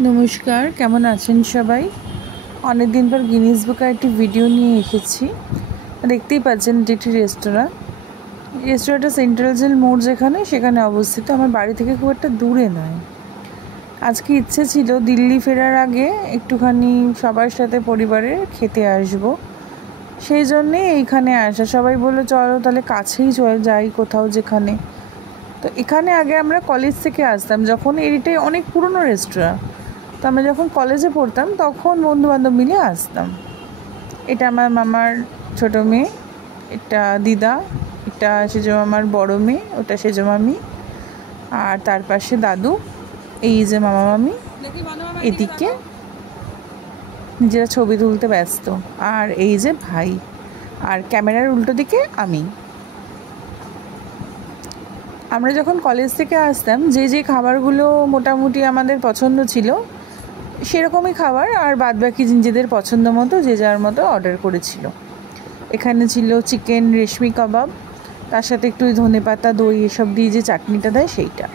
নমস্কার, কেমন আছেন সবাই? অনেক দিন পর গিনিস বুকে একটি ভিডিও নিয়ে এসেছি। দেখতেই পাচ্ছেন এটি একটি রেস্তোরাঁটা সেন্ট্রাল জেল মোড় সেখানে অবস্থিত। আমার বাড়ি থেকে খুব একটা দূরে নয়। আজকে ইচ্ছে ছিল দিল্লি ফেরার আগে একটুখানি সবার সাথে পরিবারের খেতে আসব, সেই জন্যে এইখানে আসা। সবাই বললো চলো তাহলে কাছেই চলে যাই কোথাও যেখানে। তো এখানে আগে আমরা কলেজ থেকে আসতাম, যখন এটাই অনেক পুরনো রেস্তোরাঁ। তো আমরা যখন কলেজে পড়তাম তখন বন্ধুবান্ধব মিলে আসতাম। এটা আমার মামার ছোটো মেয়ে, এটা দিদা, এটা সেজো মামার বড়ো মেয়ে, ওটা সেজো মামি, আর তার পাশে দাদু, এই যে মামা মামি এদিকে নিজেরা ছবি তুলতে ব্যস্ত, আর এই যে ভাই, আর ক্যামেরার উল্টো দিকে আমি। আমরা যখন কলেজ থেকে আসতাম যে খাবারগুলো মোটামুটি আমাদের পছন্দ ছিল সেরকমই খাবার, আর বাদবাকি নিজেদের পছন্দ মতো যে যার মতো অর্ডার করেছিল। এখানে ছিল চিকেন রেশমি কাবাব, তার সাথে একটু ধনেপাতা দই এসব দিয়ে যে চাটনিটা দেয় সেইটা,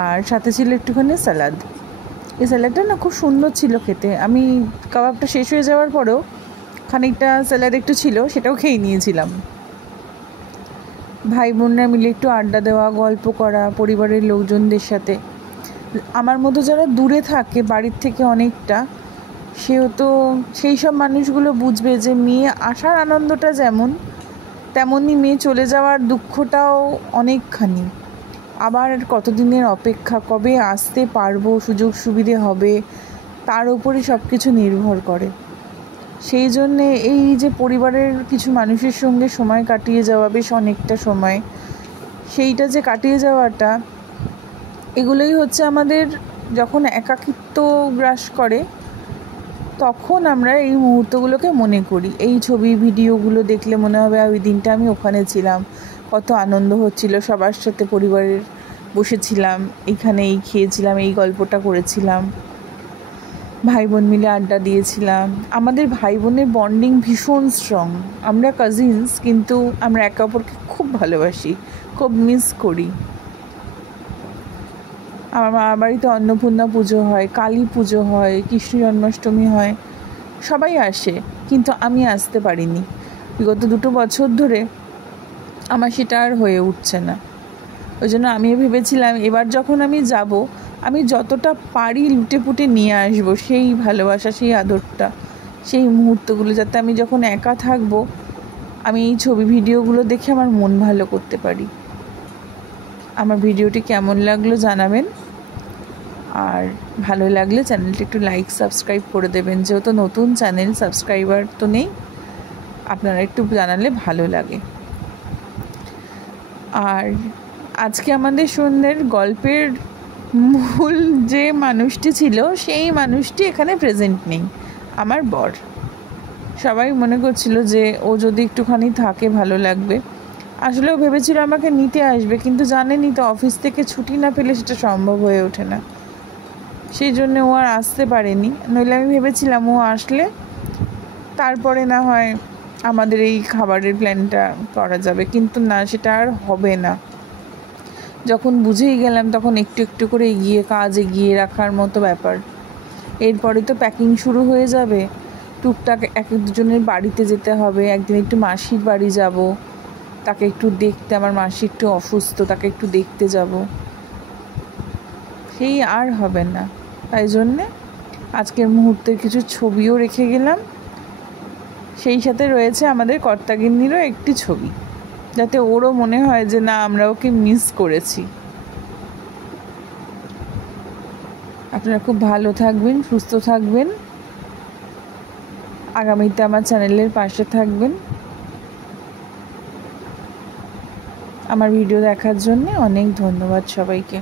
আর সাথে ছিল একটুখানি স্যালাড। এই স্যালাডটা না খুব সুন্দর ছিল খেতে। আমি কাবাবটা শেষ হয়ে যাওয়ার পরেও খানিকটা স্যালাড একটু ছিল, সেটাও খেয়ে নিয়েছিলাম। ভাই বোনরা মিলে একটু আড্ডা দেওয়া, গল্প করা পরিবারের লোকজনদের সাথে। আমার মতো যারা দূরে থাকে বাড়ির থেকে অনেকটা, সেও তো সেই সব মানুষগুলো বুঝবে যে মেয়ে আসার আনন্দটা যেমন, তেমনই মেয়ে চলে যাওয়ার দুঃখটাও অনেকখানি। আবার কতদিনের অপেক্ষা, কবে আসতে পারবো, সুযোগ সুবিধে হবে, তার উপরে সব কিছু নির্ভর করে। সেই জন্যে এই যে পরিবারের কিছু মানুষের সঙ্গে সময় কাটিয়ে যাওয়া, বেশ অনেকটা সময়, সেইটা যে কাটিয়ে যাওয়াটা, এগুলোই হচ্ছে আমাদের যখন একাকিত্ব গ্রাস করে তখন আমরা এই মুহূর্তগুলোকে মনে করি। এই ছবি ভিডিওগুলো দেখলে মনে হবে ওই দিনটা আমি ওখানে ছিলাম, কত আনন্দ হচ্ছিল, সবার সাথে পরিবারের বসেছিলাম, এইখানেই খেয়েছিলাম, এই গল্পটা করেছিলাম, ভাই বোন মিলে আড্ডা দিয়েছিলাম। আমাদের ভাই বোনের বন্ডিং ভীষণ স্ট্রং। আমরা কাজিনস, কিন্তু আমরা একে অপরকে খুব ভালোবাসি, খুব মিস করি। আমার মামার বাড়িতে অন্নপূর্ণা পুজো হয়, কালী পুজো হয়, কৃষ্ণ জন্মাষ্টমী হয়, সবাই আসে, কিন্তু আমি আসতে পারিনি। বিগত 2 বছর ধরে আমার সেটা আর হয়ে উঠছে না। ওই জন্য আমিও ভেবেছিলাম এবার যখন আমি যাব, আমি যতটা পারি লুটে পুটে নিয়ে আসবো সেই ভালোবাসা, সেই আদরটা, সেই মুহূর্তগুলো, যাতে আমি যখন একা থাকবো আমি এই ছবি ভিডিওগুলো দেখে আমার মন ভালো করতে পারি। আমার ভিডিওটি কেমন লাগলো জানাবেন, আর ভালো লাগলে চ্যানেলটি একটু লাইক সাবস্ক্রাইব করে দেবেন। যেহেতু নতুন চ্যানেল, সাবস্ক্রাইবার তো নেই, আপনারা একটু জানালে ভালো লাগে। আর আজকে আমাদের সন্ধ্যের গল্পের মূল যে মানুষটি ছিল সেই মানুষটি এখানে প্রেজেন্ট নেই, আমার বর। সবাই মনে করছিল যে ও যদি একটুখানি থাকে ভালো লাগবে। আসলেও ভেবেছিল আমাকে নিতে আসবে, কিন্তু জানেনই তো অফিস থেকে ছুটি না পেলে সেটা সম্ভব হয়ে ওঠে না। সেই জন্য ও আর আসতে পারেনি। নইলে আমি ভেবেছিলাম ও আসলে তারপরে না হয় আমাদের এই খাবারের প্ল্যানটা করা যাবে, কিন্তু না, সেটা আর হবে না। যখন বুঝেই গেলাম তখন একটু একটু করে কাজ এগিয়ে রাখার মতো ব্যাপার। এরপরে তো প্যাকিং শুরু হয়ে যাবে, টুকটাক এক দুজনের বাড়িতে যেতে হবে। একদিন একটু মাসির বাড়ি যাব, তাকে একটু দেখতে, আমার মাসি একটু অসুস্থ, তাকে একটু দেখতে যাব, সেই আর হবে না। তাই জন্যে আজকের মুহূর্তের কিছু ছবিও রেখে গেলাম, সেই সাথে রয়েছে আমাদের কর্তাগিন্নিরও একটি ছবি, যাতে ওরও মনে হয় যে না, আমরা ওকে মিস করেছি। আপনারা খুব ভালো থাকবেন, সুস্থ থাকবেন, আগামীতে আমার চ্যানেলের পাশে থাকবেন। আমার ভিডিও দেখার জন্য অনেক ধন্যবাদ সবাইকে।